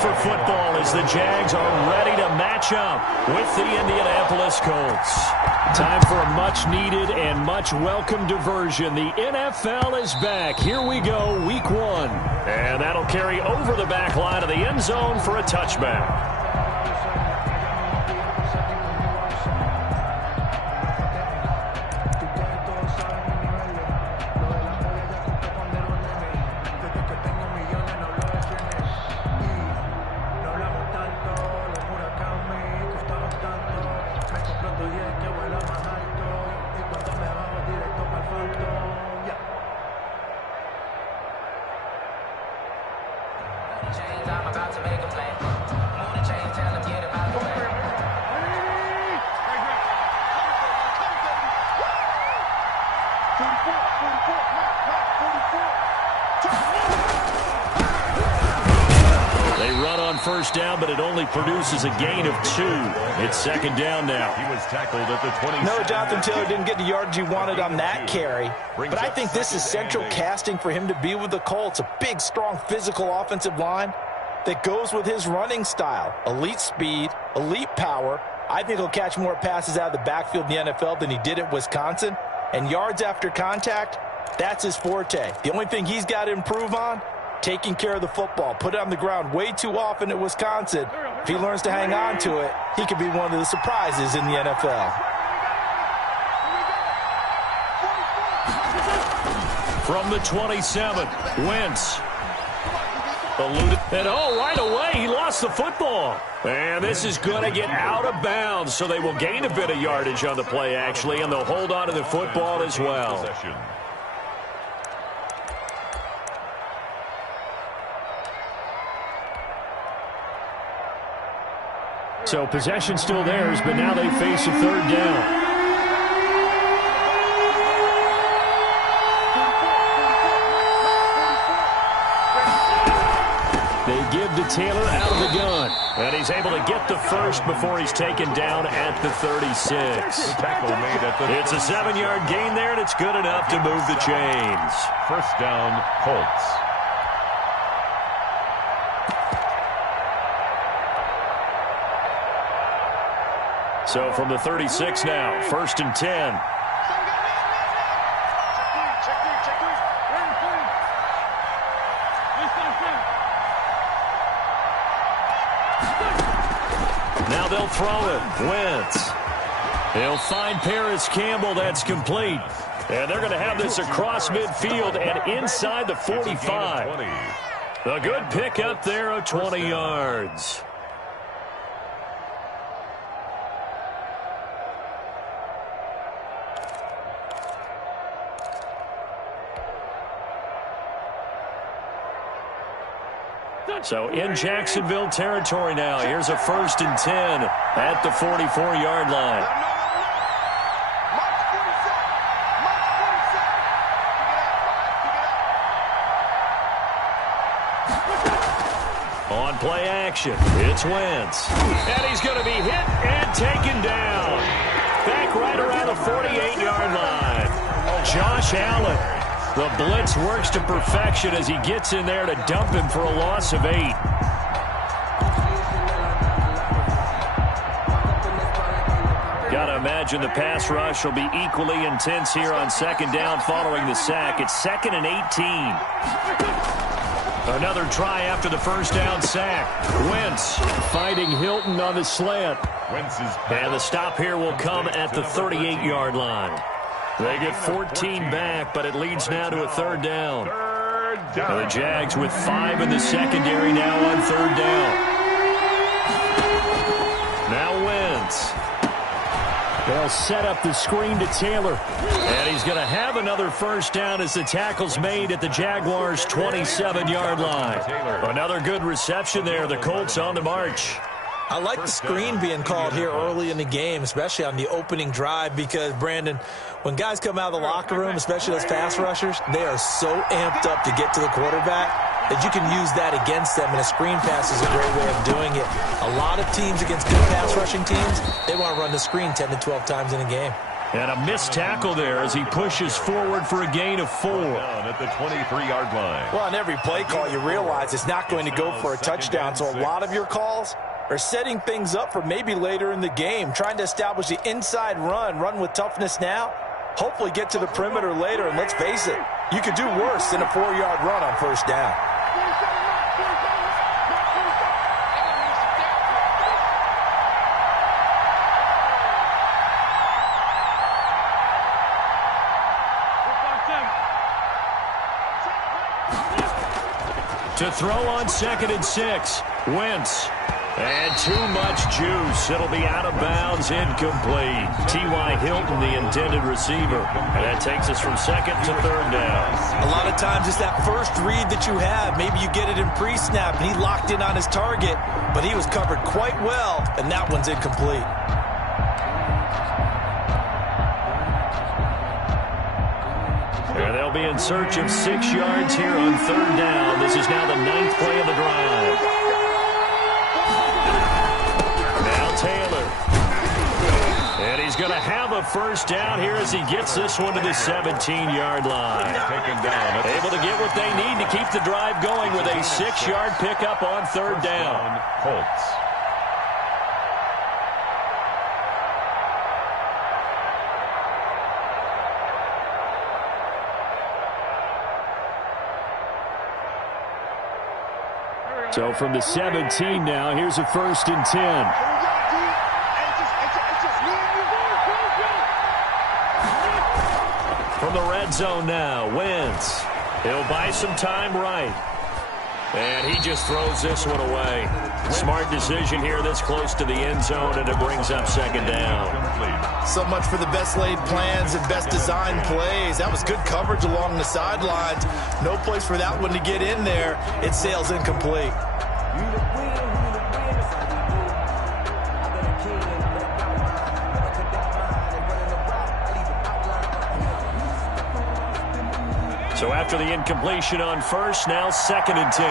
for football as the Jags are ready to match up with the Indianapolis Colts. Time for a much-needed and much-welcome diversion. The NFL is back. Here we go, Week 1. And that'll carry over the back line of the end zone for a touchback. They run on first down, but it only produces a gain of 2. It's second down now. He was tackled at the 20. No, Jonathan Taylor didn't get the yardage he wanted on that carry. But I think this is central casting for him to be with the Colts. A big, strong, physical offensive line that goes with his running style. Elite speed, elite power. I think he'll catch more passes out of the backfield in the NFL than he did at Wisconsin. And yards after contact, that's his forte. The only thing he's got to improve on, taking care of the football. Put it on the ground way too often at Wisconsin. If he learns to hang on to it, he could be one of the surprises in the NFL. From the 27, Wentz. Eluded. And right away, he lost the football. And this is going to get out of bounds, so they will gain a bit of yardage on the play, actually, and they'll hold on to the football as well. So possession still theirs, but now they face a third down. They give to Taylor out of the gun. And he's able to get the first before he's taken down at the 36. It's a 7-yard gain there, and it's good enough to move the chains. First down, Colts. So from the 36 now, first and 10. Now they'll throw it. Wentz. They'll find Paris Campbell. That's complete. And they're going to have this across midfield and inside the 45. A good pickup there of 20 yards. So in Jacksonville territory now. Here's a first and 10 at the 44-yard line. On play action, it's Wentz. And he's going to be hit and taken down. Back right around the 48-yard line. Josh Allen. The blitz works to perfection as he gets in there to dump him for a loss of 8. Gotta imagine the pass rush will be equally intense here on second down following the sack. It's 2nd and 18. Another try after the first down sack. Wentz finding Hilton on the slant. And the stop here will come at the 38-yard line. They get 14 back, but it leads now to a third down. The Jags with 5 in the secondary now on third down. Now Wentz. They'll set up the screen to Taylor. And he's going to have another first down as the tackle's made at the Jaguars' 27-yard line. Another good reception there. The Colts on the march. I like the screen being called here early in the game, especially on the opening drive, because, Brandon, when guys come out of the locker room, especially those pass rushers, they are so amped up to get to the quarterback that you can use that against them, and a screen pass is a great way of doing it. A lot of teams against good pass rushing teams, they want to run the screen 10 to 12 times in a game. And a missed tackle there as he pushes forward for a gain of 4. Down at the 23-yard line. Well, on every play call, you realize it's not going to go for a touchdown, so a lot of your calls are setting things up for maybe later in the game, trying to establish the inside run with toughness now, hopefully get to the perimeter later, and let's face it, you could do worse than a 4-yard run on first down. To throw on 2nd and 6. Wentz. And too much juice. It'll be out of bounds, incomplete. T.Y. Hilton, the intended receiver. And that takes us from 2nd to 3rd down. A lot of times it's that first read that you have. Maybe you get it in pre-snap, and he locked in on his target, but he was covered quite well, and that one's incomplete. And they'll be in search of 6 yards here on 3rd down. This is now the 9th play of the drive. Now Taylor. And he's going to have a first down here as he gets this one to the 17-yard line. Able to get what they need to keep the drive going with a 6-yard pickup on 3rd down. Colts. So from the 17 now, here's a 1st and 10. From the red zone now, Wentz. He'll buy some time right. And he just throws this one away. Smart decision here this close to the end zone, and it brings up 2nd down. So much for the best laid plans and best designed plays. That was good coverage along the sidelines. No place for that one to get in there. It sails incomplete. So after the incompletion on 1st, now 2nd and 10.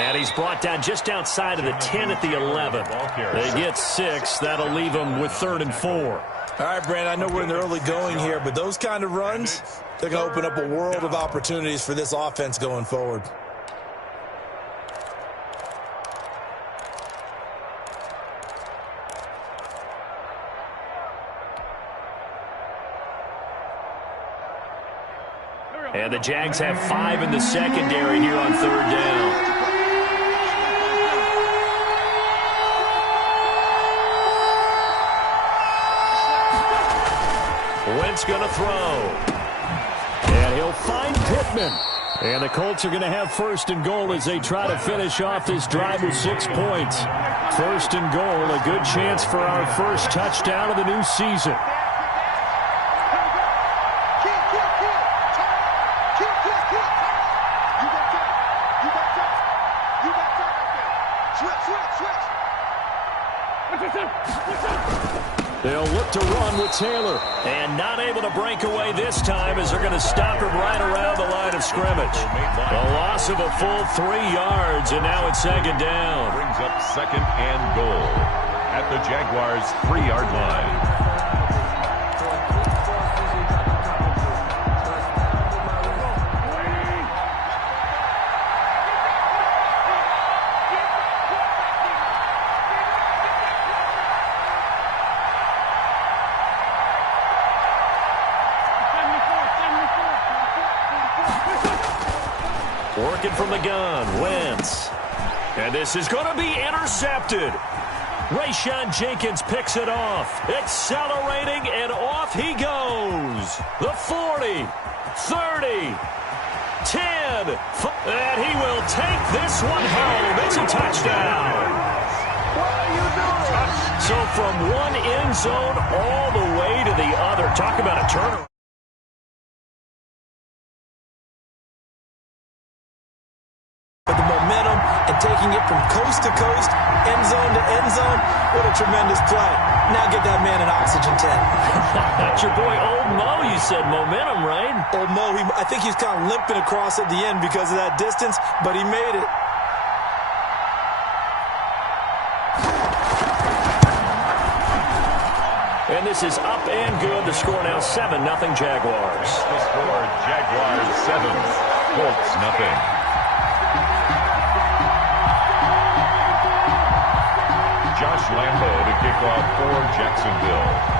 And he's brought down just outside of the 10 at the 11. They get 6. That'll leave them with 3rd and 4. All right, Brandon, I know we're in the early going here, but those kind of runs, they're going to open up a world of opportunities for this offense going forward. And the Jags have 5 in the secondary here on 3rd down. Wentz going to throw. And he'll find Pittman. And the Colts are going to have 1st and goal as they try to finish off this drive with 6 points. 1st and goal, a good chance for our first touchdown of the new season. They'll look to run with Taylor. And not able to break away this time as they're going to stop him right around the line of scrimmage. A loss of a full 3 yards, and now it's 2nd down. Brings up 2nd and goal at the Jaguars' 3-yard line. Working from the gun, Wentz. And this is going to be intercepted. Rayshon Jenkins picks it off. Accelerating, and off he goes. The 40, 30, 10. And he will take this one home. It's a touchdown. So from one end zone all the way to the other. Talk about a turnaround. The momentum and taking it from coast to coast, end zone to end zone, what a tremendous play. Now get that man an oxygen tank. That's your boy Old Mo, you said. Momentum, right? Old Mo, I think he's kind of limping across at the end because of that distance, but he made it. And this is up and good. The score now 7-0 Jaguars. The score, Jaguars 7, Colts nothing. Josh Lambo to kick off for Jacksonville.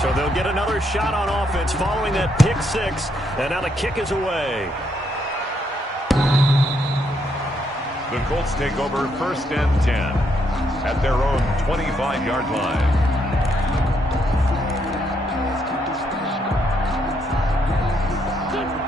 So they'll get another shot on offense following that pick six. And now the kick is away. The Colts take over 1st and 10 at their own 25-yard line.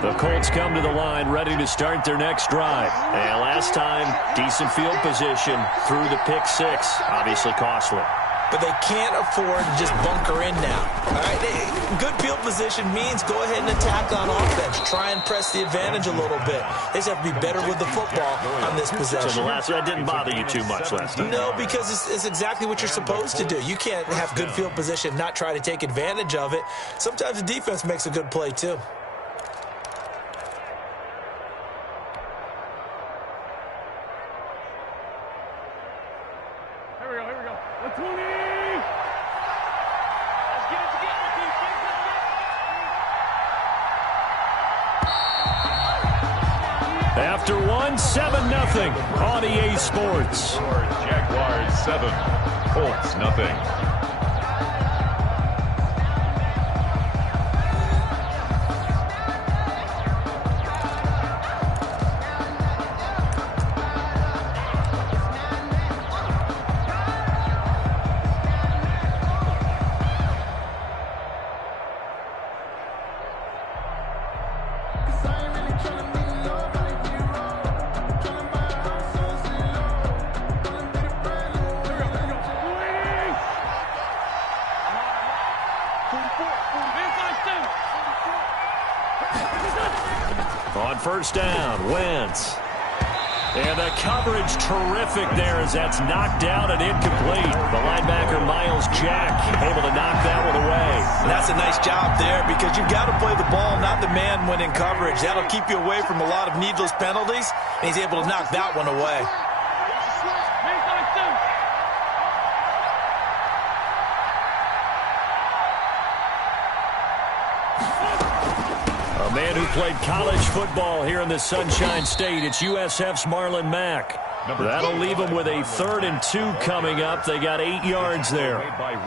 The Colts come to the line ready to start their next drive. And last time, decent field position through the pick six. Obviously costly. But they can't afford to just bunker in now. All right, good field position means go ahead and attack on offense. Try and press the advantage a little bit. They just have to be better with the football on this possession. So that didn't bother you too much last time? No, because it's exactly what you're supposed to do. You can't have good field position and not try to take advantage of it. Sometimes the defense makes a good play, too. After one, 7-0 on EA Sports. Jaguars 7, Colts nothing. On 1st down, Wentz. And the coverage terrific there as that's knocked down and incomplete. The linebacker, Miles Jack, able to knock that one away. And that's a nice job there because you've got to play the ball, not the man when in coverage. That'll keep you away from a lot of needless penalties, and he's able to knock that one away. A man who played college football here in the Sunshine State. It's USF's Marlon Mack. That'll leave them with a 3rd and 2 coming up. They got 8 yards there.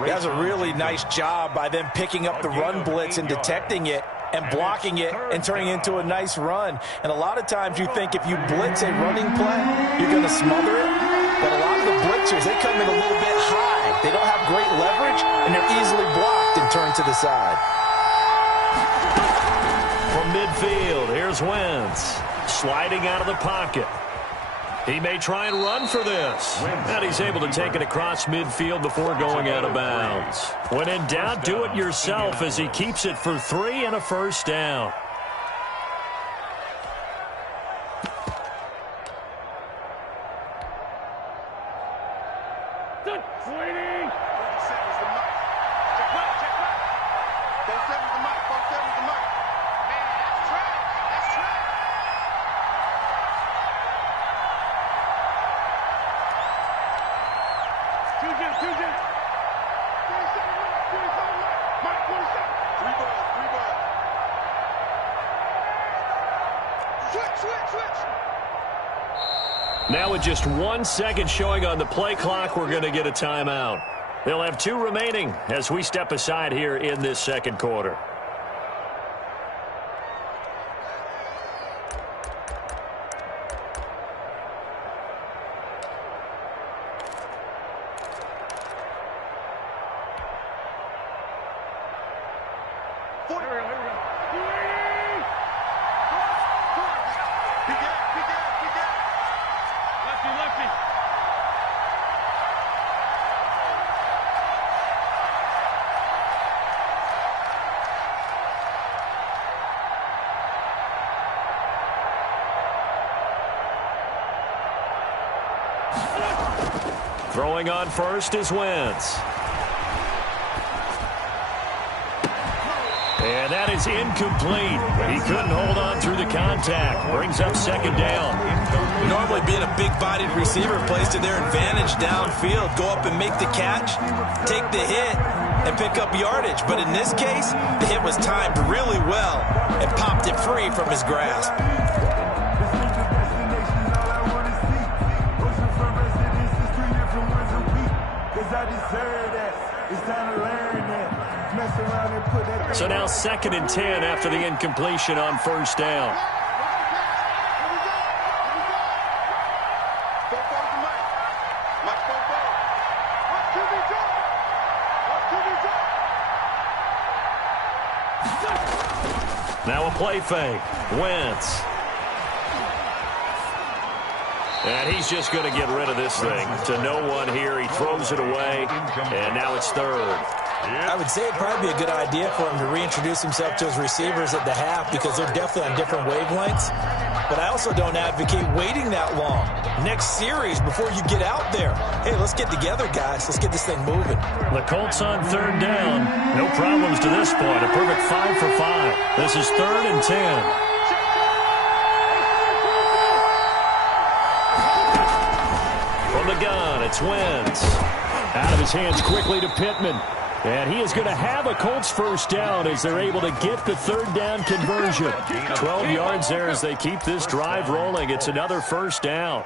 That's a really nice job by them picking up the run blitz and detecting it and blocking it and turning it into a nice run. And a lot of times you think if you blitz a running play, you're going to smother it. But a lot of the blitzers, they come in a little bit high. They don't have great leverage, and they're easily blocked and turned to the side. From midfield, here's Wentz. Sliding out of the pocket. He may try and run for this. And he's able to take it across midfield before going out of bounds. When in doubt, do it yourself as he keeps it for 3 and a 1st down. Now with just 1 second showing on the play clock, we're going to get a timeout. They'll have 2 remaining as we step aside here in this 2nd quarter. Throwing on first is Wentz. And that is incomplete. He couldn't hold on through the contact. Brings up second down. Normally being a big-bodied receiver plays to their advantage downfield. Go up and make the catch, take the hit, and pick up yardage. But in this case, the hit was timed really well and popped it free from his grasp. So now 2nd and 10 after the incompletion on first down. Now a play fake. Wentz. And he's just going to get rid of this thing. To no one here. He throws it away. And now it's 3rd. I would say it'd probably be a good idea for him to reintroduce himself to his receivers at the half because they're definitely on different wavelengths. But I also don't advocate waiting that long. Next series before you get out there. Hey, let's get together, guys. Let's get this thing moving. The Colts on 3rd down. No problems to this point. A perfect 5 for 5. This is 3rd and 10. From the gun, it's Wentz. Out of his hands quickly to Pittman. And he is going to have a Colts first down as they're able to get the 3rd down conversion. 12 yards there as they keep this drive rolling. It's another first down.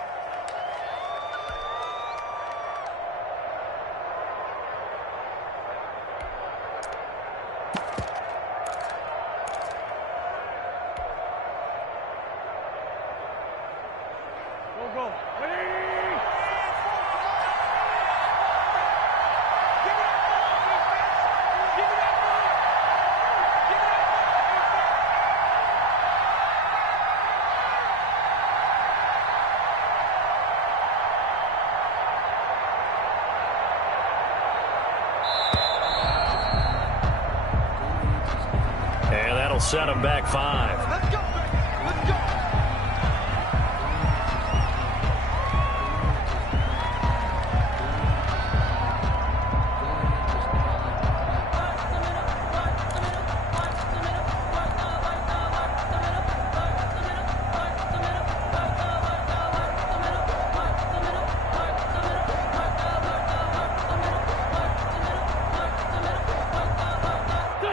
Set him back 5. Let's go, baby. Let's go.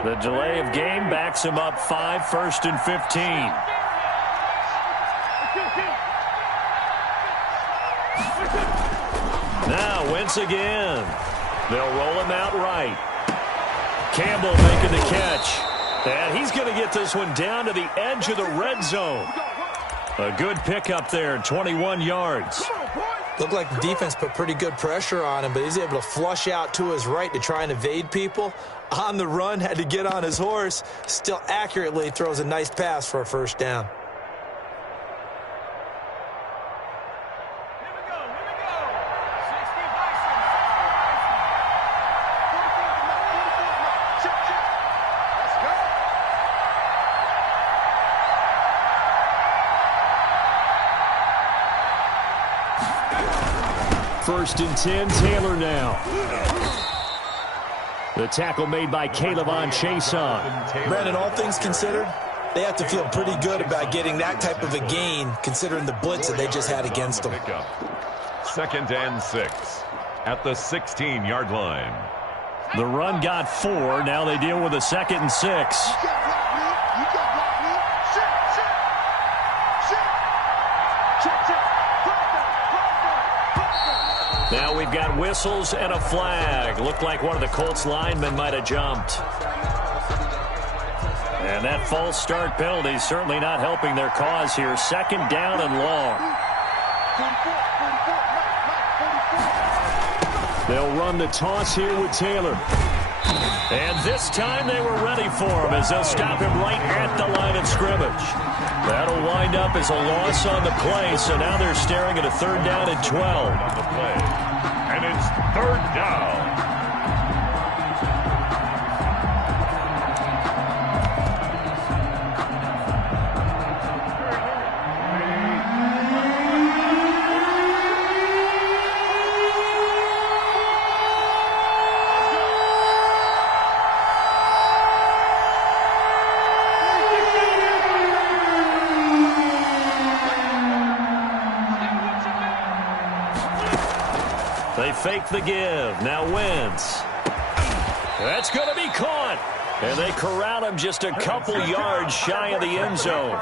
The delay of game backs him up 5, 1st and 15. Now Wentz again. They'll roll him out right. Campbell making the catch. And he's going to get this one down to the edge of the red zone. A good pickup there, 21 yards. Looked like the defense put pretty good pressure on him, but he's able to flush out to his right to try and evade people. On the run, had to get on his horse. Still accurately throws a nice pass for a first down. First and 10, Taylor now. The tackle made by Caleb Chason. Brandon, all things considered, they have to feel pretty good about getting that type of a gain, considering the blitz that they just had against them. 2nd and 6 at the 16-yard line. The run got 4. Now they deal with a 2nd and 6. Now we've got whistles and a flag. Looked like one of the Colts linemen might have jumped. And that false start penalty certainly not helping their cause here. 2nd down and long. They'll run the toss here with Taylor. And this time they were ready for him as they'll stop him right at the line of scrimmage. That'll wind up as a loss on the play, so now they're staring at a 3rd down and 12. And it's 3rd down. They fake the give. Now Wentz. That's going to be caught. And they corral him just a couple yards shy of the end zone.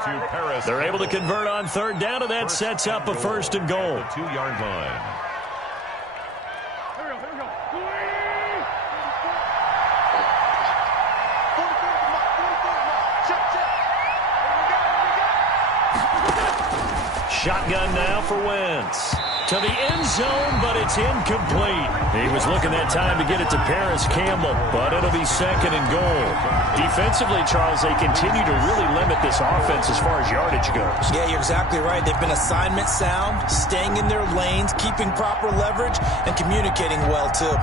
They're able to convert on third down, and that sets up a first and goal. 2-yard line. Shotgun now for Wentz. To the end zone, but it's incomplete. He was looking that time to get it to Paris Campbell, but it'll be second and goal. Defensively, Charles, they continue to really limit this offense as far as yardage goes. Yeah, you're exactly right. They've been assignment sound, staying in their lanes, keeping proper leverage, and communicating well, too.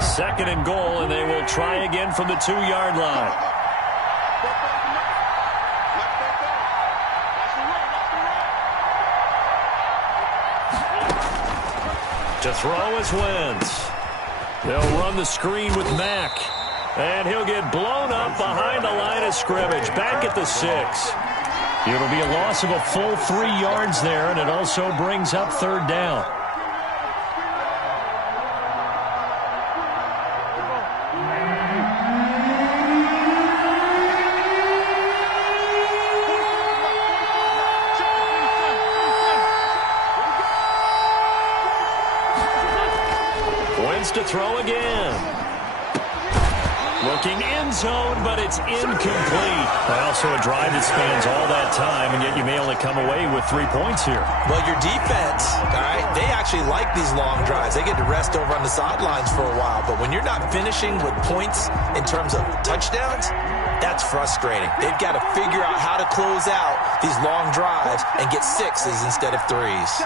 Second and goal, and they will try again from the 2-yard line. To throw is Wentz. They'll run the screen with Mack. And he'll get blown up behind the line of scrimmage. Back at the 6. It'll be a loss of a full 3 yards there, and it also brings up third down. To throw again. Looking end zone, but it's incomplete. Also a drive that spans all that time, and yet you may only come away with 3 points here. Well, your defense, all right, they actually like these long drives. They get to rest over on the sidelines for a while, but when you're not finishing with points in terms of touchdowns, that's frustrating. They've got to figure out how to close out these long drives and get 6s instead of 3s.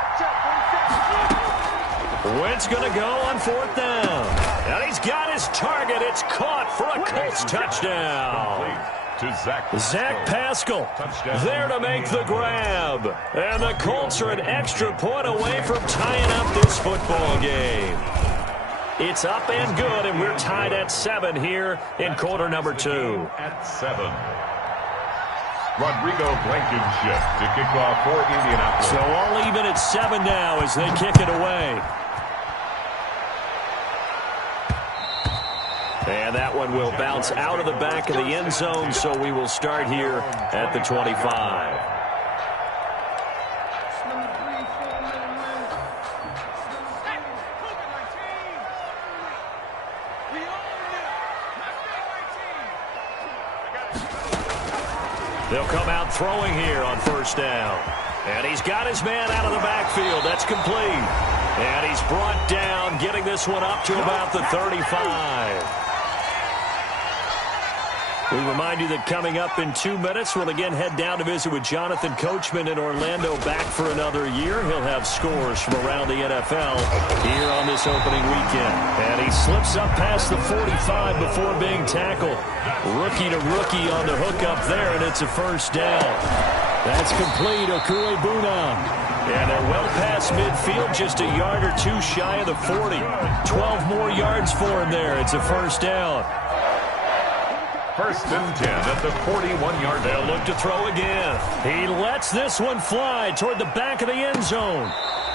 Wentz going to go on fourth down. And he's got his target. It's caught for a Colts touchdown. Zach Pascal there to make the grab. And the Colts are an extra point away from tying up this football game. It's up and good, and we're tied at 7 here in quarter number 2. At 7. Rodrigo Blankenship to kick off for Indianapolis. So all even at 7 now as they kick it away. And that one will bounce out of the back of the end zone, so we will start here at the 25. They'll come out throwing here on first down. And he's got his man out of the backfield. That's complete. And he's brought down, getting this one up to about the 35. We remind you that coming up in 2 minutes, we'll again head down to visit with Jonathan Coachman in Orlando, back for another year. He'll have scores from around the NFL here on this opening weekend. And he slips up past the 45 before being tackled. Rookie to rookie on the hook up there, and it's a first down. That's complete. Okuebunam. And they're well past midfield, just a yard or 2 shy of the 40. 12 more yards for him there. It's a first down. First and 10 at the 41-yard line. They'll look to throw again. He lets this one fly toward the back of the end zone.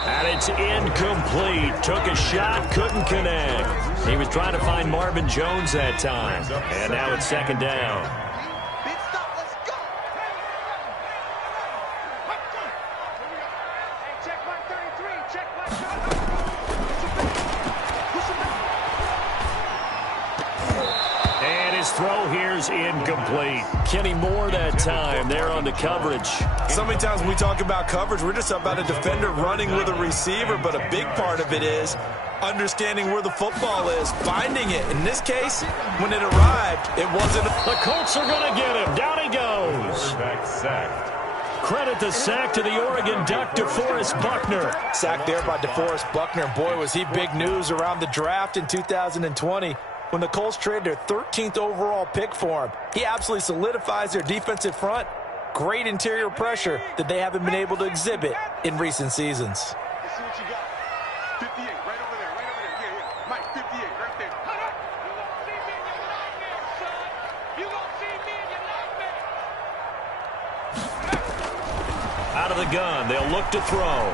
And it's incomplete. Took a shot, couldn't connect. He was trying to find Marvin Jones that time. And now it's second down. Throw here's incomplete. Kenny Moore that time there on the coverage. So many times when we talk about coverage, we're just about a defender running with a receiver, but a big part of it is understanding where the football is, finding it. In this case, when it arrived, it wasn't. The Colts are going to get him. Down he goes. Sacked. Credit the sack to the Oregon Duck, DeForest Buckner. Sacked there by DeForest Buckner. Boy, was he big news around the draft in 2020. When the Colts traded their 13th overall pick for him. He absolutely solidifies their defensive front. Great interior pressure that they haven't been able to exhibit in recent seasons. See what you got. 58, right over there, right over there. Yeah. Mike, 58, right there. You gonna see me in your nightmare. Out of the gun, they'll look to throw.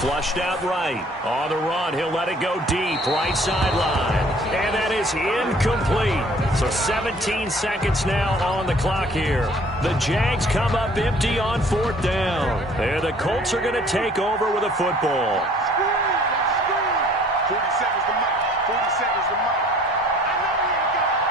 Flushed out right. On the run, he'll let it go deep. Right sideline. And that is incomplete. So 17 seconds now on the clock here. The Jags come up empty on 4th down. And the Colts are going to take over with a football. 40 seconds to Mike. 40 seconds to Mike. I know he ain't got it.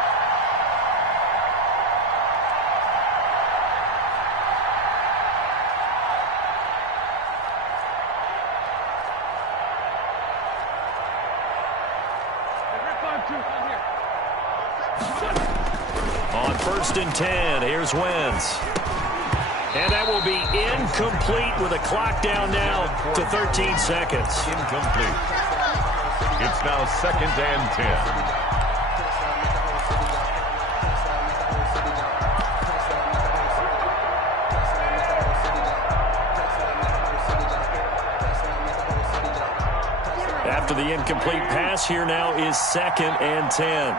On 1st and 10, here's Wentz. And that will be incomplete with a clock down now to 13 seconds. Incomplete. It's now 2nd and 10. After the incomplete pass, here now is 2nd and 10.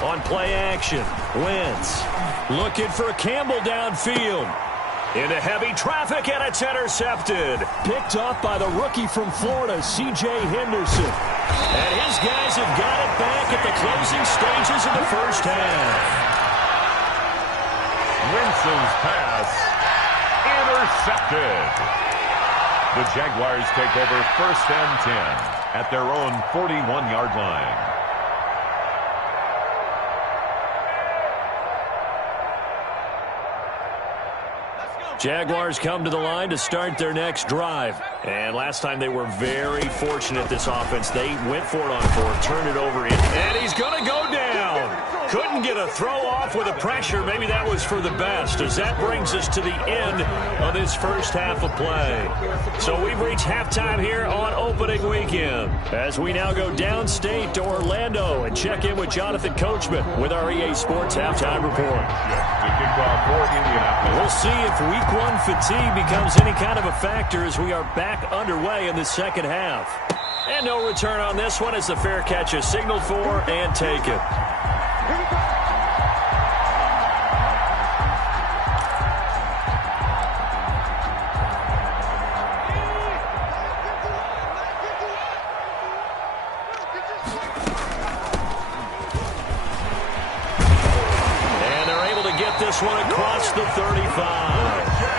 On play action, Wentz looking for Campbell downfield. Into heavy traffic, and it's intercepted. Picked off by the rookie from Florida, C.J. Henderson. And his guys have got it back at the closing stages of the first half. Wentz's pass intercepted. The Jaguars take over 1st and 10 at their own 41-yard line. Jaguars come to the line to start their next drive. And last time they were very fortunate, this offense. They went for it on 4th, turned it over in, and he's going to go down. Couldn't get a throw off with the pressure. Maybe that was for the best, as that brings us to the end of this first half of play. So we've reached halftime here on opening weekend, as we now go downstate to Orlando and check in with Jonathan Coachman with our EA Sports Halftime Report. To kick off for Indianapolis. We'll see if Week 1 fatigue becomes any kind of a factor as we are back underway in the second half. And no return on this one as the fair catch is signaled for and taken. And they're able to get this one across the 35.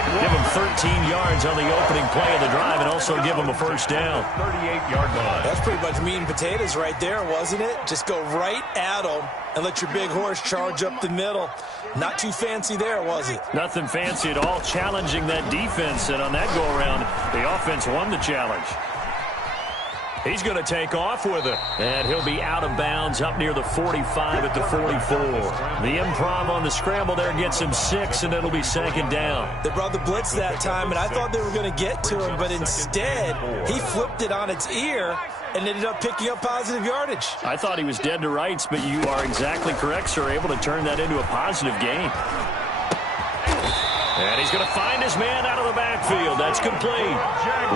Give them 13 yards on the opening play of the drive and also give them a first down. 38-yard line. That's pretty much meat and potatoes right there, wasn't it? Just go right at them and let your big horse charge up the middle. Not too fancy there, was it? Nothing fancy at all, challenging that defense. And on that go-around, the offense won the challenge. He's going to take off with it. And he'll be out of bounds up near the 45 at the 44. The improv on the scramble there gets him 6, and it'll be 2nd down. They brought the blitz that time, and I thought they were going to get to him, but instead, he flipped it on its ear and ended up picking up positive yardage. I thought he was dead to rights, but you are exactly correct, sir. Able to turn that into a positive gain. And he's going to find his man out of the backfield. That's complete.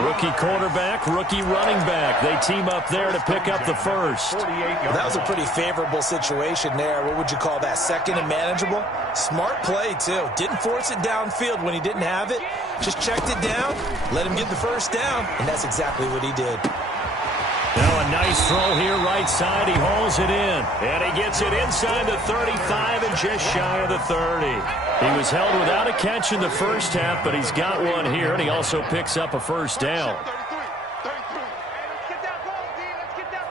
Rookie quarterback, rookie running back. They team up there to pick up the first. That was a pretty favorable situation there. What would you call that? 2nd and manageable? Smart play, too. Didn't force it downfield when he didn't have it. Just checked it down, let him get the first down, and that's exactly what he did. Now a nice throw here right side. He hauls it in. And he gets it inside the 35 and just shy of the 30. He was held without a catch in the first half, but he's got one here, and he also picks up a first down. 33. Let's get that ball, D. Let's get that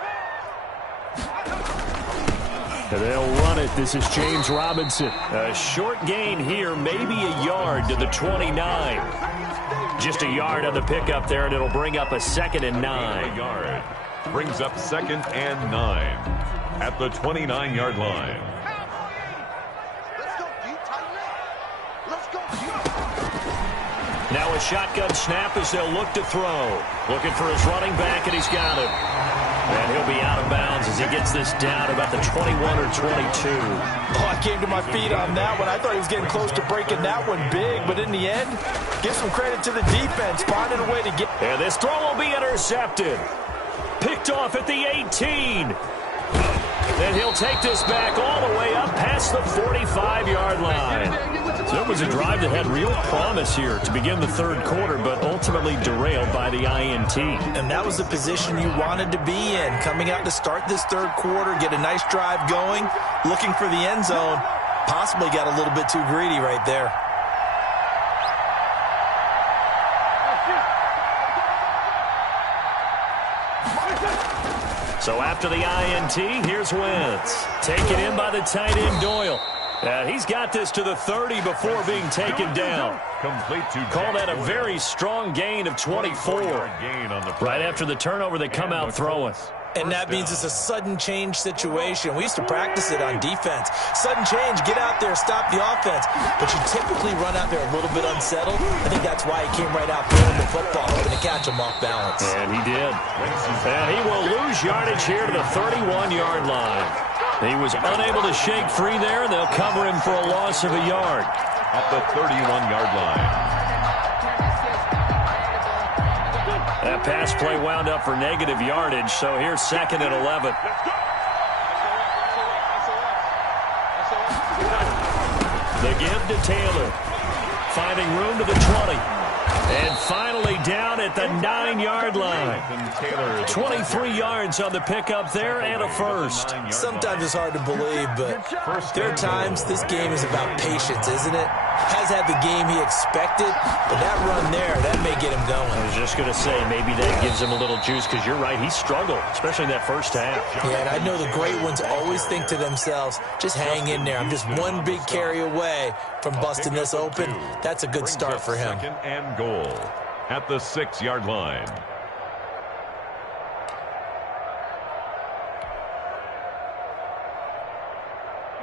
ball. And they'll run it. This is James Robinson. A short gain here, maybe a yard to the 29. Just a yard on the pickup there, and it'll bring up a 2nd and 9. A yard. Brings up 2nd and 9 at the 29-yard line. Let's go, D. Tighten up. Let's go, D. Now a shotgun snap as they'll look to throw. Looking for his running back, and he's got it. And he'll be out of bounds as he gets this down about the 21 or 22. Oh, I came to my feet on that one. I thought he was getting close to breaking that one big, but in the end, give some credit to the defense. Finding a way to get... And this throw will be intercepted. Picked off at the 18. Then he'll take this back all the way up past the 45-yard line. So it was a drive that had real promise here to begin the third quarter, but ultimately derailed by the INT. And that was the position you wanted to be in. Coming out to start this third quarter, get a nice drive going, looking for the end zone. Possibly got a little bit too greedy right there. So after the INT, here's Wentz. Taken in by the tight end Doyle. He's got this to the 30 before being taken down. Call that a very strong gain of 24. Right after the turnover, they come out throwing. And that means it's a sudden change situation. We used to practice it on defense. Sudden change, get out there, stop the offense. But you typically run out there a little bit unsettled. I think that's why he came right out throwing the football, hoping to catch him off balance. And he did. And he will lose yardage here to the 31-yard line. He was unable to shake free there, and they'll cover him for a loss of a yard. At the 31-yard line. That pass play wound up for negative yardage, so here's 2nd and 11. The give to Taylor. Finding room to the 20. And finally down at the 9-yard line. 23 yards on the pickup there and a first. Sometimes it's hard to believe, but there are times this game is about patience, isn't it? Has had the game he expected, but that run there, that may get him going. I was just going to say, maybe that gives him a little juice, because you're right, he struggled, especially in that first half. Yeah, and I know the great ones always think to themselves, just hang in there. I'm just one big carry away from busting this open. That's a good start for him. 2nd and goal at the 6-yard line.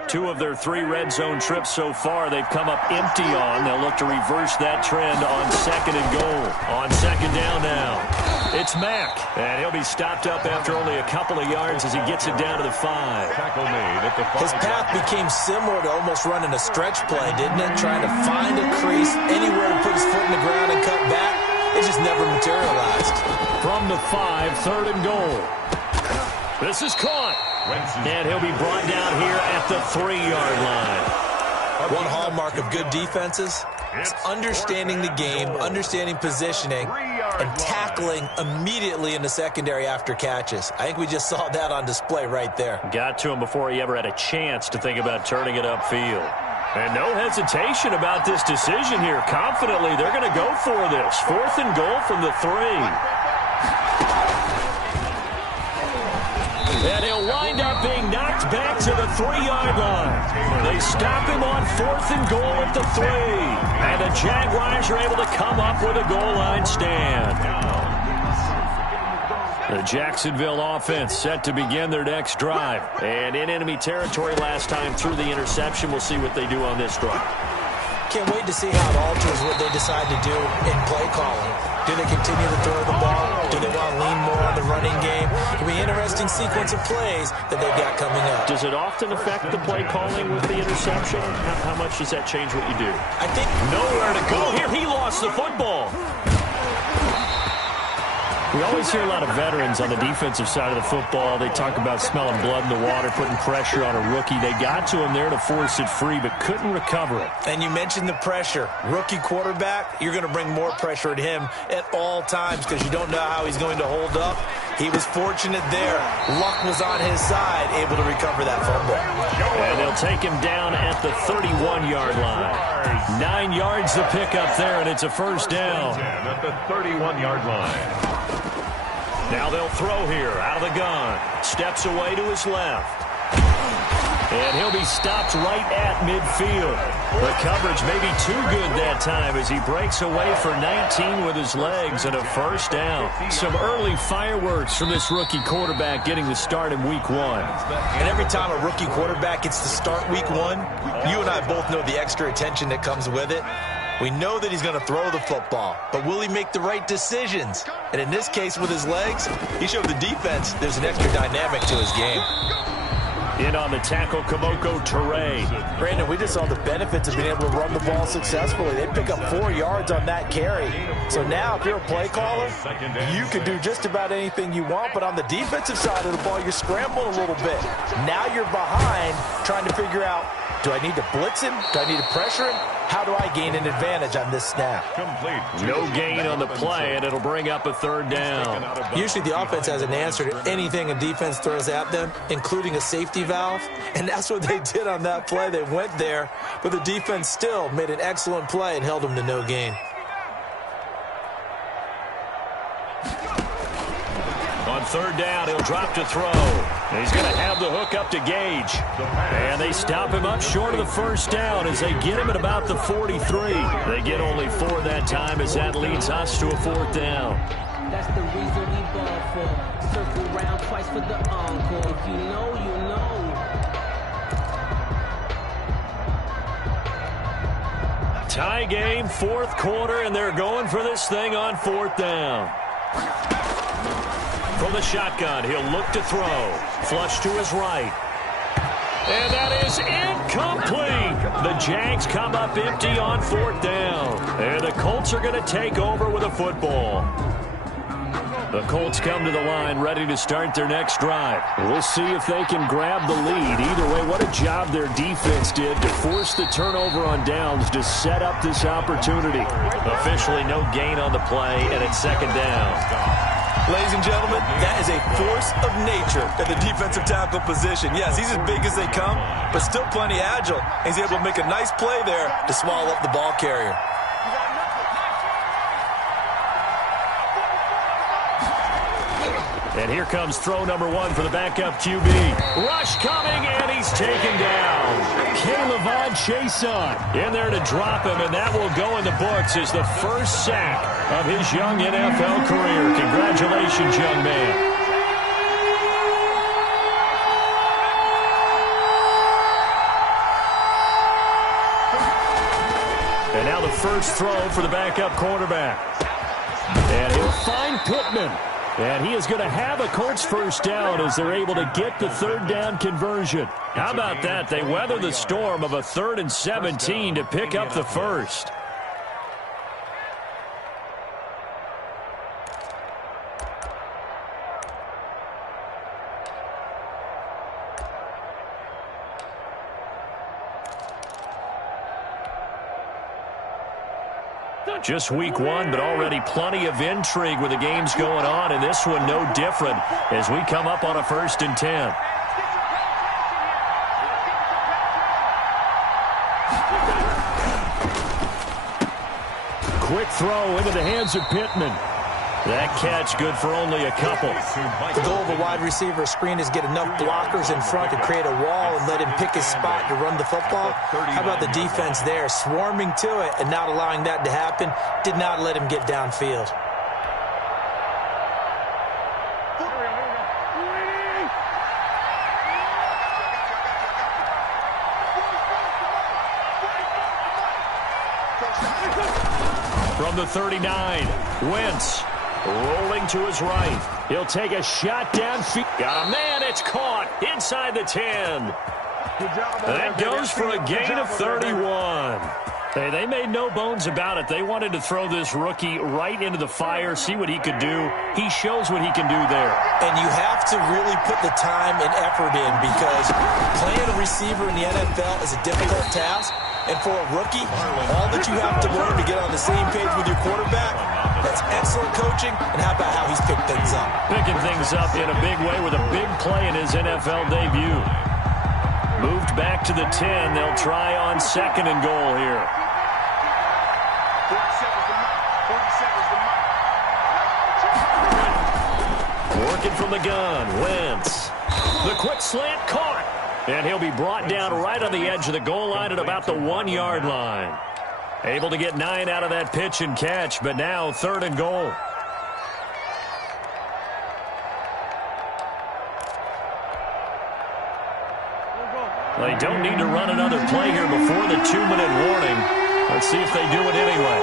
Two of their 3 red zone trips so far, they've come up empty on. They'll look to reverse that trend on 2nd and goal. On 2nd down now, it's Mack. And he'll be stopped up after only a couple of yards as he gets it down to the 5. Tackle made at the 5. His path became similar to almost running a stretch play, didn't it? Trying to find a crease, anywhere to put his foot in the ground and cut back. It just never materialized. From the 5, 3rd and goal. This is caught. And he'll be brought down here at the 3-yard line. One hallmark of good defenses is understanding the game, understanding positioning, and tackling immediately in the secondary after catches. I think we just saw that on display right there. Got to him before he ever had a chance to think about turning it upfield. And no hesitation about this decision here. Confidently, they're going to go for this. 4th and goal from the 3. And he'll wind up being knocked back to the 3-yard line. They stop him on 4th and goal at the 3. And the Jaguars are able to come up with a goal line stand. The Jacksonville offense set to begin their next drive. And in enemy territory last time through the interception. We'll see what they do on this drive. Can't wait to see how it alters what they decide to do in play calling. Do they continue to throw the ball? Do they want to lean more on the running game? It'll be an interesting sequence of plays that they've got coming up. Does it often affect the play calling with the interception? How much does that change what you do? I think nowhere to go here. He lost the football. We always hear a lot of veterans on the defensive side of the football. They talk about smelling blood in the water, putting pressure on a rookie. They got to him there to force it free, but couldn't recover it. And you mentioned the pressure. Rookie quarterback, you're going to bring more pressure at him at all times because you don't know how he's going to hold up. He was fortunate there. Luck was on his side, able to recover that fumble. And they'll take him down at the 31-yard line. 9 yards to pick up there, and it's a first down. At the 31-yard line. Now they'll throw here out of the gun. Steps away to his left. And he'll be stopped right at midfield. The coverage may be too good that time as he breaks away for 19 with his legs and a first down. Some early fireworks from this rookie quarterback getting the start in week 1. And every time a rookie quarterback gets to start week 1, you and I both know the extra attention that comes with it. We know that he's going to throw the football, but will he make the right decisions? And in this case, with his legs, he showed the defense there's an extra dynamic to his game. In on the tackle, Kamoko Toure. Brandon, we just saw the benefits of being able to run the ball successfully. They pick up 4 yards on that carry. So now, if you're a play caller, you can do just about anything you want, but on the defensive side of the ball, you're scrambling a little bit. Now you're behind, trying to figure out, do I need to blitz him? Do I need to pressure him? How do I gain an advantage on this snap? No gain on the play, and it'll bring up a 3rd down. Usually the offense has an answer to anything a defense throws at them, including a safety valve, and that's what they did on that play. They went there, but the defense still made an excellent play and held them to no gain. On 3rd down, he'll drop to throw. He's going to have the hook up to Gage. And they stop him up short of the 1st down as they get him at about the 43. They get only 4 that time as that leads us to a 4th down. That's the reason we ball for. Circle round twice for the encore. If you know, you know. Tie game, 4th quarter, and they're going for this thing on 4th down. From the shotgun, he'll look to throw. Flush to his right. And that is incomplete. The Jags come up empty on 4th down. And the Colts are going to take over with a football. The Colts come to the line ready to start their next drive. We'll see if they can grab the lead. Either way, what a job their defense did to force the turnover on downs to set up this opportunity. Officially no gain on the play, and it's 2nd down. Ladies and gentlemen, that is a force of nature at the defensive tackle position. Yes, he's as big as they come, but still plenty agile. He's able to make a nice play there to swallow up the ball carrier. And here comes throw number 1 for the backup QB. Rush coming, and he's taken down. K'Lavon Chaisson in there to drop him, and that will go in the books as the first sack of his young NFL career. Congratulations, young man. And now the first throw for the backup quarterback. And he'll find Pittman. And he is going to have a Colts first down as they're able to get the 3rd down conversion. How about that? They weather the storm of a 3rd and 17 to pick up the first. Just week 1, but already plenty of intrigue with the games going on, and this one no different as we come up on a 1st and 10. Quick throw into the hands of Pittman. That catch good for only a couple. The goal of a wide receiver screen is get enough blockers in front to create a wall and let him pick his spot to run the football. How about the defense there, swarming to it and not allowing that to happen? Did not let him get downfield. From the 39, Wentz. Rolling to his right. He'll take a shot downfield. Got a man. It's caught inside the 10. That goes for a gain of 31. Hey, they made no bones about it. They wanted to throw this rookie right into the fire, see what he could do. He shows what he can do there. And you have to really put the time and effort in because playing a receiver in the NFL is a difficult task. And for a rookie, all that you have to learn to get on the same page with your quarterback, that's excellent coaching. And how about how he's picked things up? Picking things up in a big way with a big play in his NFL debut. Moved back to the 10. They'll try on 2nd and goal here. 47's the mark. Working from the gun. Wentz. The quick slant caught. And he'll be brought down right on the edge of the goal line at about the 1-yard line. Able to get 9 out of that pitch and catch, but now 3rd and goal. They don't need to run another play here before the 2-minute warning. Let's see if they do it anyway.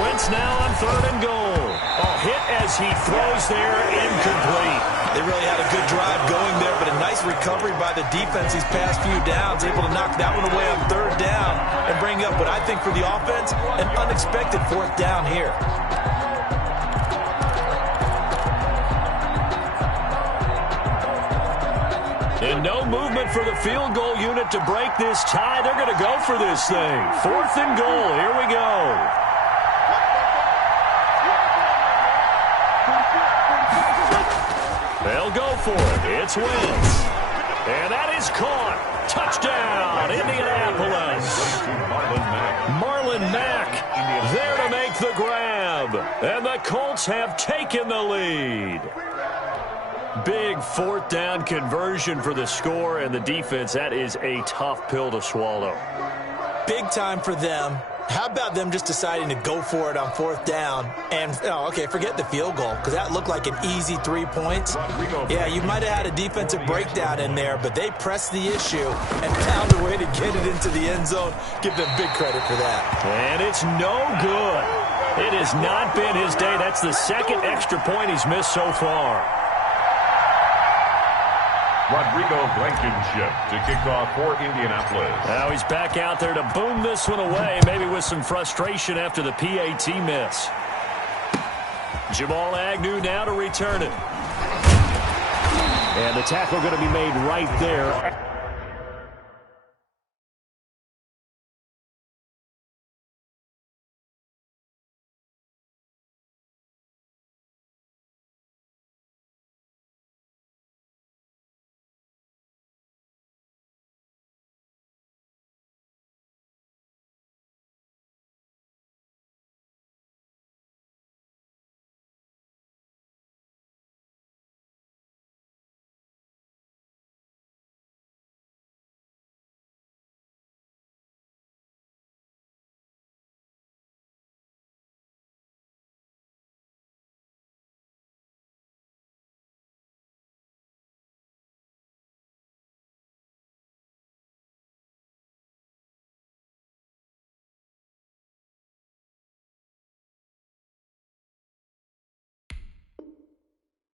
Wentz now on 3rd and goal. A hit as he throws there, incomplete. They really had a good drive going there, but a nice recovery by the defense these past few downs, able to knock that one away on 3rd down and bring up what I think for the offense, an unexpected 4th down here. And no movement for the field goal unit to break this tie. They're going to go for this thing. 4th and goal. Here we go. They'll go for it. It's Wentz. And that is caught. Touchdown, Indianapolis. Marlon Mack there to make the grab. And the Colts have taken the lead. Big 4th down conversion for the score, and the defense, that is a tough pill to swallow. Big time for them. How about them just deciding to go for it on 4th down? And, okay, forget the field goal, because that looked like an easy 3 points. Yeah, you might have had a defensive breakdown in there, but they pressed the issue and found a way to get it into the end zone. Give them big credit for that. And it's no good. It has not been his day. That's the 2nd extra point he's missed so far. Rodrigo Blankenship to kick off for Indianapolis. Now he's back out there to boom this one away, maybe with some frustration after the PAT miss. Jamal Agnew now to return it. And the tackle going to be made right there.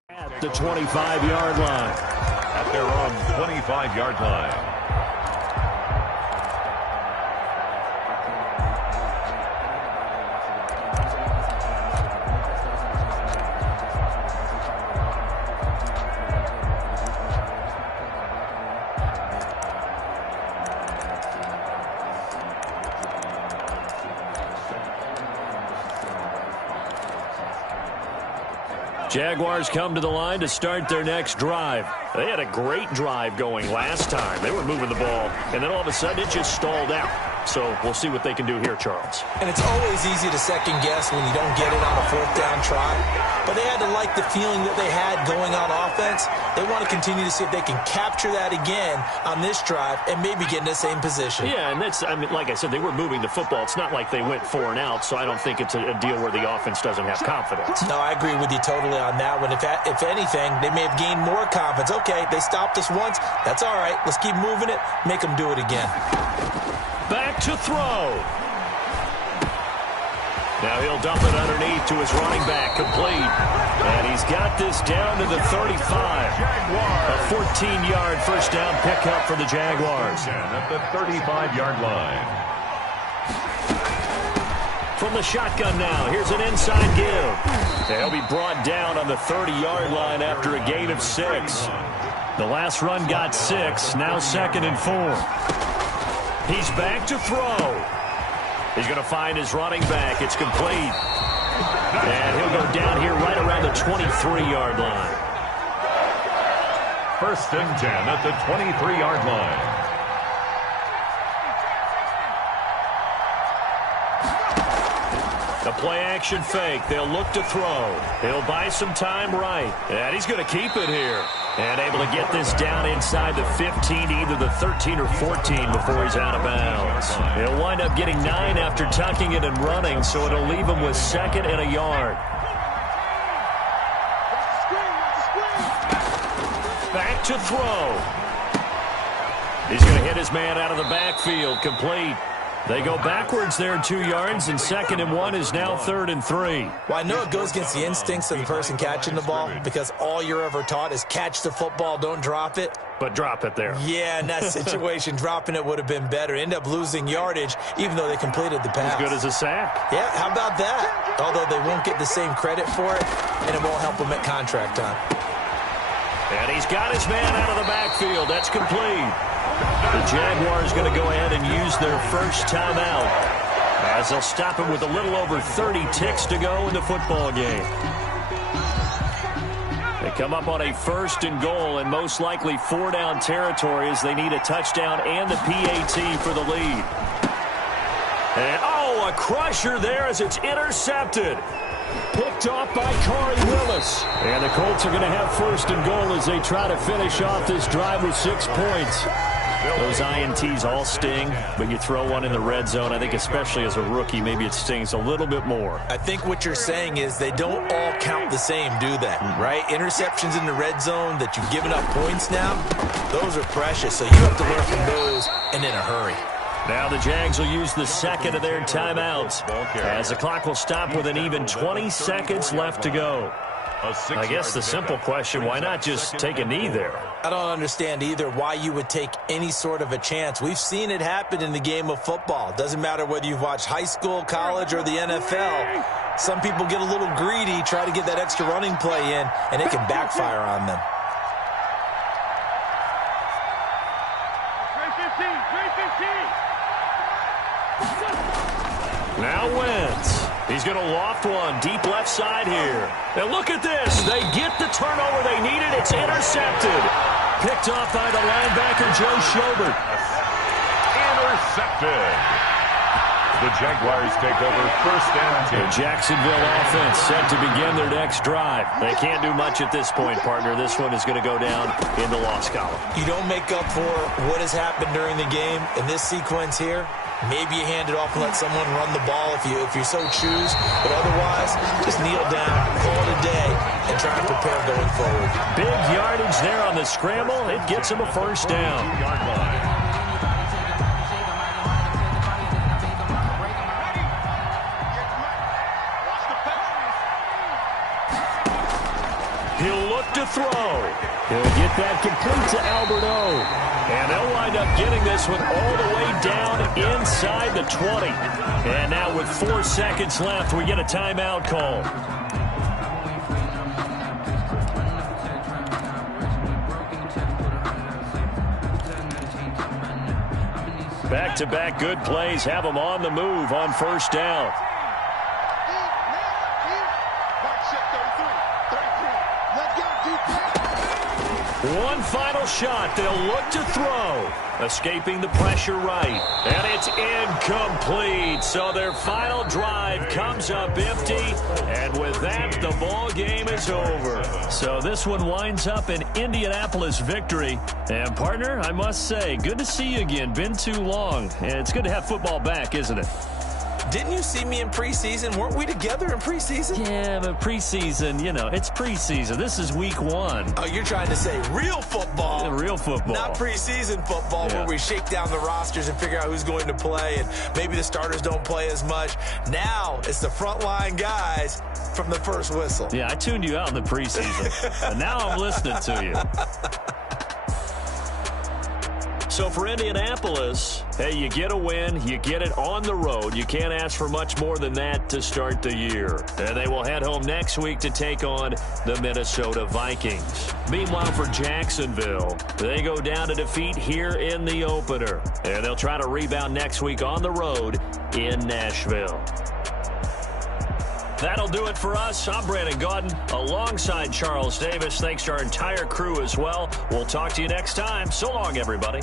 At the 25-yard line. At their own 25-yard line. Jaguars come to the line to start their next drive. They had a great drive going last time. They were moving the ball, and then all of a sudden it just stalled out. So we'll see what they can do here, Charles. And it's always easy to second guess when you don't get it on a 4th down try. But they had to like the feeling that they had going on offense. They want to continue to see if they can capture that again on this drive and maybe get in the same position. Yeah, and that's, I mean, like I said, they were moving the football. It's not like they went 4 and out, so I don't think it's a deal where the offense doesn't have confidence. No, I agree with you totally on that one. If anything, they may have gained more confidence. Okay, they stopped us once. That's all right. Let's keep moving it. Make them do it again. Back to throw. Now he'll dump it underneath to his running back, complete. And he's got this down to the 35. A 14-yard first down pickup for the Jaguars. At the 35-yard line. From the shotgun now, here's an inside give. They'll be brought down on the 30-yard line after a gain of 6. The last run got 6, now 2nd and 4. He's back to throw. He's going to find his running back. It's complete. And he'll go down here right around the 23-yard line. 1st and 10 at the 23-yard line. The play-action fake. They'll look to throw. He'll buy some time right. And he's going to keep it here. And able to get this down inside the 15, either the 13 or 14 before he's out of bounds. He'll wind up getting 9 after tucking it and running, so it'll leave him with 2nd and a yard. Back to throw. He's going to hit his man out of the backfield. Complete. They go backwards there 2 yards, and 2nd and 1 is now 3rd and 3. Well, I know it goes against the instincts of the person catching the ball because all you're ever taught is catch the football, don't drop it. But drop it there. Yeah, in that situation, dropping it would have been better. End up losing yardage, even though they completed the pass. As good as a sack. Yeah, how about that? Although they won't get the same credit for it, and it won't help them at contract time. And he's got his man out of the backfield. That's complete. The Jaguars going to go ahead and use their first timeout as they'll stop him with a little over 30 ticks to go in the football game. They come up on a 1st and goal and most likely 4-down territory as they need a touchdown and the PAT for the lead. And, a crusher there as it's intercepted. Picked off by Corey Willis. And the Colts are going to have 1st and goal as they try to finish off this drive with 6 points. Those INTs all sting, but you throw one in the red zone, I think especially as a rookie, maybe it stings a little bit more. I think what you're saying is they don't all count the same, do they? Right? Interceptions in the red zone that you've given up points now, those are precious, so you have to learn from those and in a hurry. Now the Jags will use the 2nd of their timeouts as the clock will stop with an even 20 seconds left to go. I guess the simple question, why not just take a knee there? I don't understand either why you would take any sort of a chance. We've seen it happen in the game of football. Doesn't matter whether you've watched high school, college, or the NFL. Some people get a little greedy, try to get that extra running play in, and it can backfire on them. 315. Now Wentz. He's going to loft one deep left side here. And look at this. They get the turnover they needed. It's intercepted. Picked off by the linebacker, Joe Schobert. Intercepted. The Jaguars take over 1st and 10. The Jacksonville offense set to begin their next drive. They can't do much at this point, partner. This one is going to go down in the loss column. You don't make up for what has happened during the game in this sequence here. Maybe you hand it off and let someone run the ball if you so choose. But otherwise, just kneel down, call it a day, and try to prepare going forward. Big yardage there on the scramble. It gets him a 1st down. He'll look to throw. He'll get that complete to Albert O. And they'll wind up getting this one all the way down inside the 20. And now with 4 seconds left, we get a timeout call. Back-to-back good plays have them on the move on 1st down. One final shot. They'll look to throw. Escaping the pressure right. And it's incomplete. So their final drive comes up empty. And with that, the ball game is over. So this one winds up an Indianapolis victory. And partner, I must say, good to see you again. Been too long. And it's good to have football back, isn't it? Didn't you see me in preseason? Weren't we together in preseason? Yeah, but preseason, it's preseason. This is week 1. Oh, you're trying to say real football. Yeah, real football. Not preseason football where we shake down the rosters and figure out who's going to play, and maybe the starters don't play as much. Now it's the frontline guys from the first whistle. Yeah, I tuned you out in the preseason, and now I'm listening to you. So for Indianapolis, hey, you get a win, you get it on the road. You can't ask for much more than that to start the year. And they will head home next week to take on the Minnesota Vikings. Meanwhile, for Jacksonville, they go down to defeat here in the opener. And they'll try to rebound next week on the road in Nashville. That'll do it for us. I'm Brandon Gaudin alongside Charles Davis. Thanks to our entire crew as well. We'll talk to you next time. So long, everybody.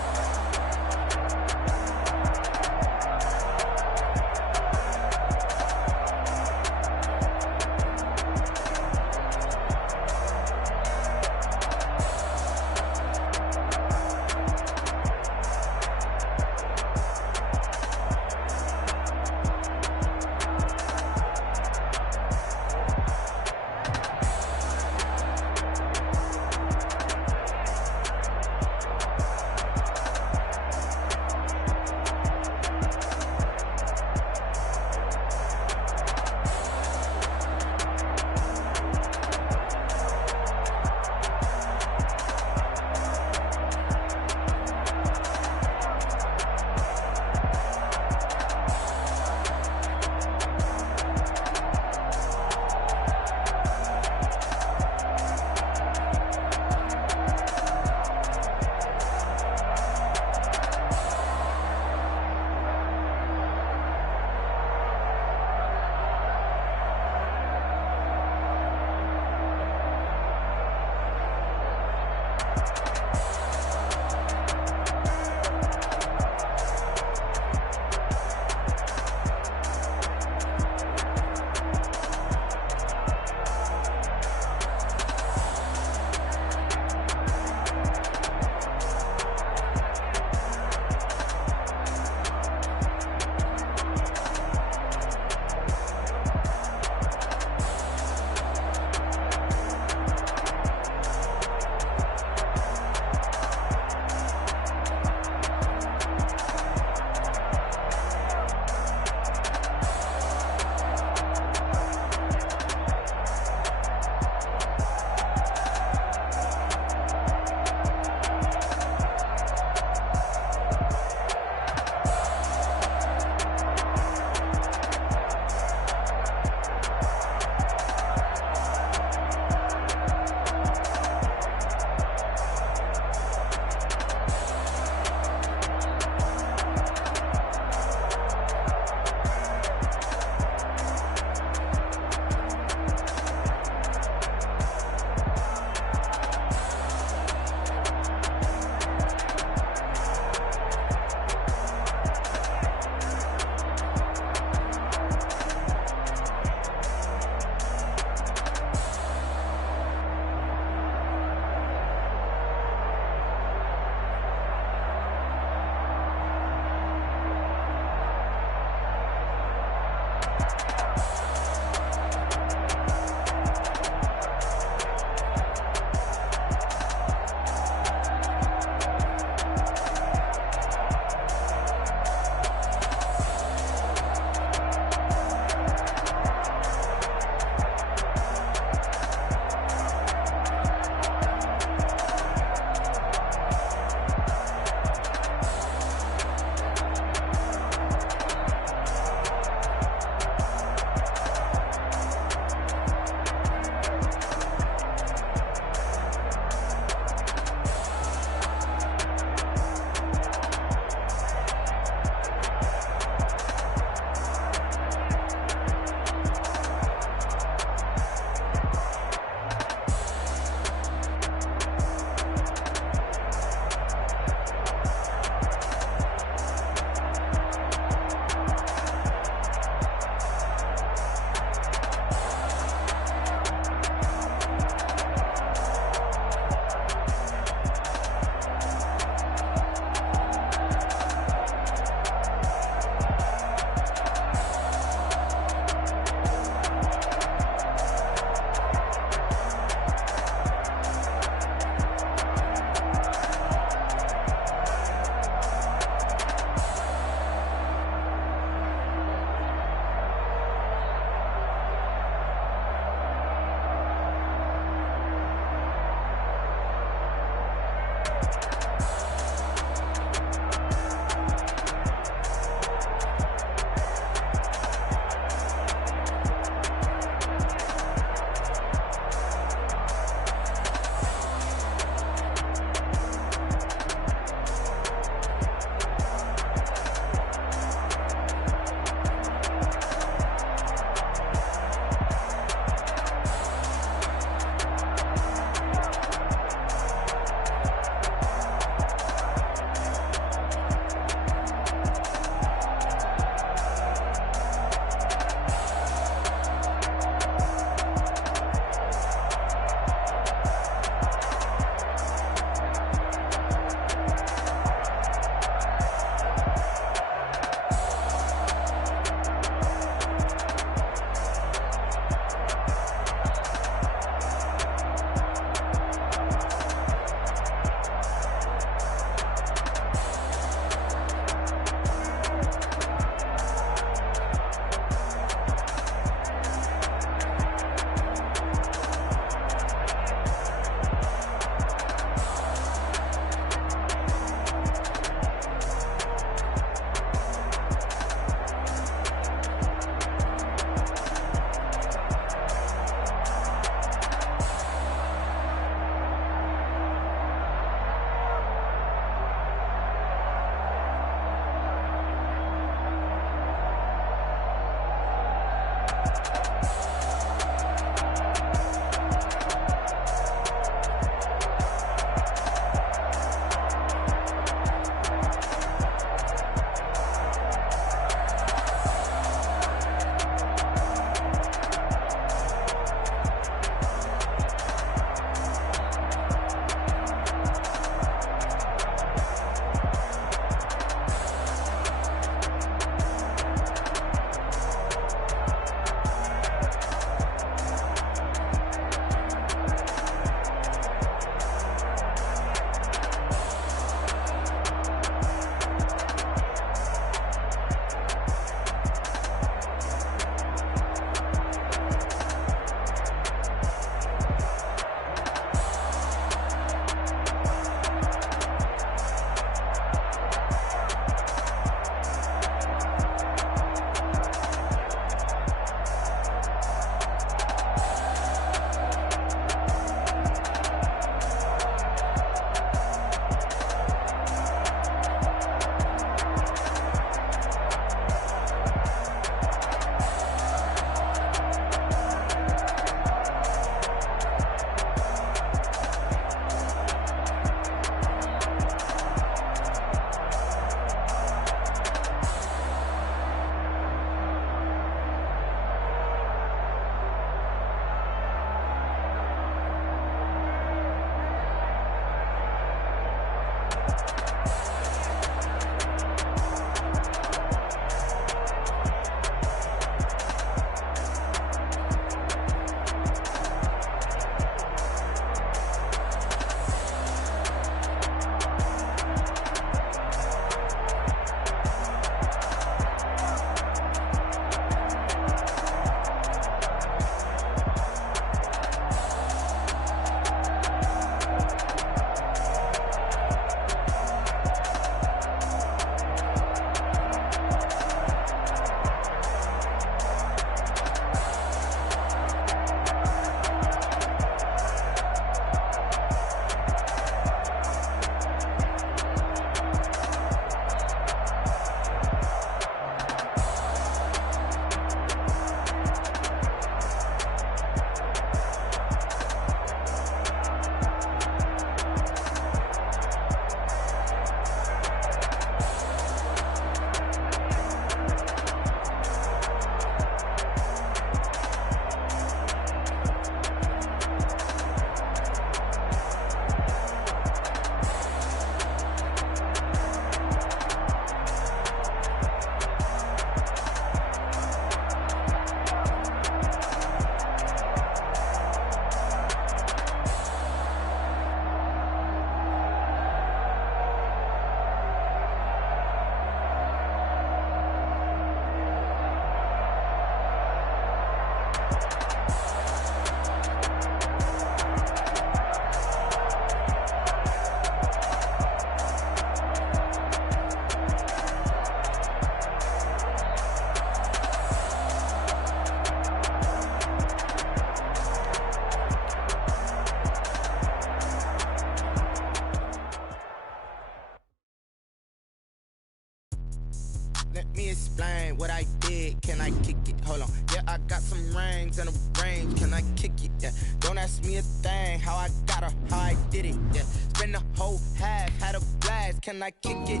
Let me explain what I did. Can I kick it? Hold on. Yeah, I got some rings and a range. Can I kick it? Yeah. Don't ask me a thing. How I got her, how I did it. Yeah. Spend the whole half, had a blast. Can I kick it?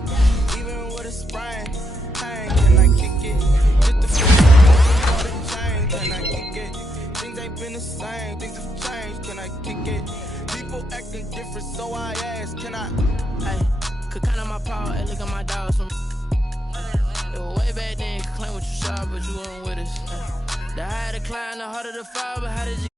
Even with a sprain. Pain. Can I kick it? Just the for the chain. Can I kick it? Things ain't been the same. Things have changed. Can I kick it? People acting different, so I ask. Can I? Hey, could count on my power. Hey, look at my dogs. Way back then, you could claim what you saw, but you weren't with us. The higher the climb, the harder the fall, but how did you